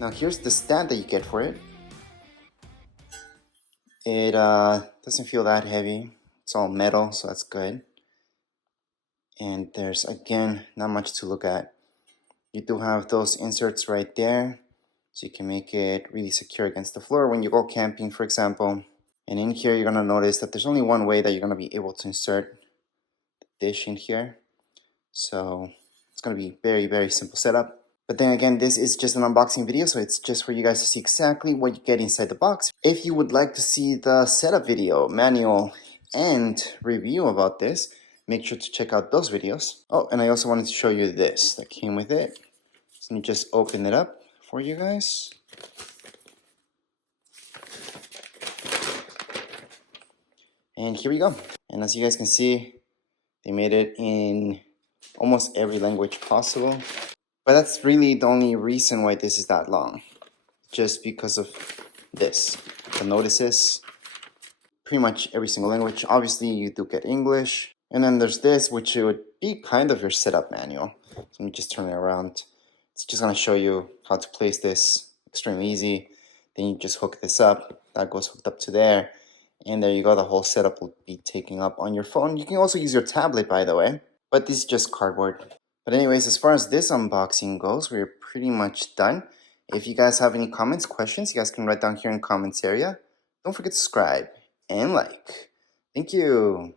Now here's the stand that you get for it. It doesn't feel that heavy. It's all metal, so that's good. And there's, again, not much to look at. You do have those inserts right there, so you can make it really secure against the floor when you go camping, for example. And in here, you're gonna notice that there's only one way that you're gonna be able to insert the dish in here. So it's gonna be very, very simple setup. But then again, this is just an unboxing video, so it's just for you guys to see exactly what you get inside the box. If you would like to see the setup video, manual, and review about this, make sure to check out those videos. Oh, and I also wanted to show you this that came with it. So let me just open it up for you guys. And here we go. And as you guys can see, they made it in almost every language possible. But that's really the only reason why this is that long. Just because of this. The notices. Pretty much every single language. Obviously, you do get English. And then there's this, which would be kind of your setup manual. So let me just turn it around. It's just going to show you how to place this. Extremely easy. Then you just hook this up. That goes hooked up to there. And there you go. The whole setup will be taken up on your phone. You can also use your tablet, by the way. But this is just cardboard. But anyways, as far as this unboxing goes, we're pretty much done. If you guys have any comments, questions, you guys can write down here in the comments area. Don't forget to subscribe and like. Thank you.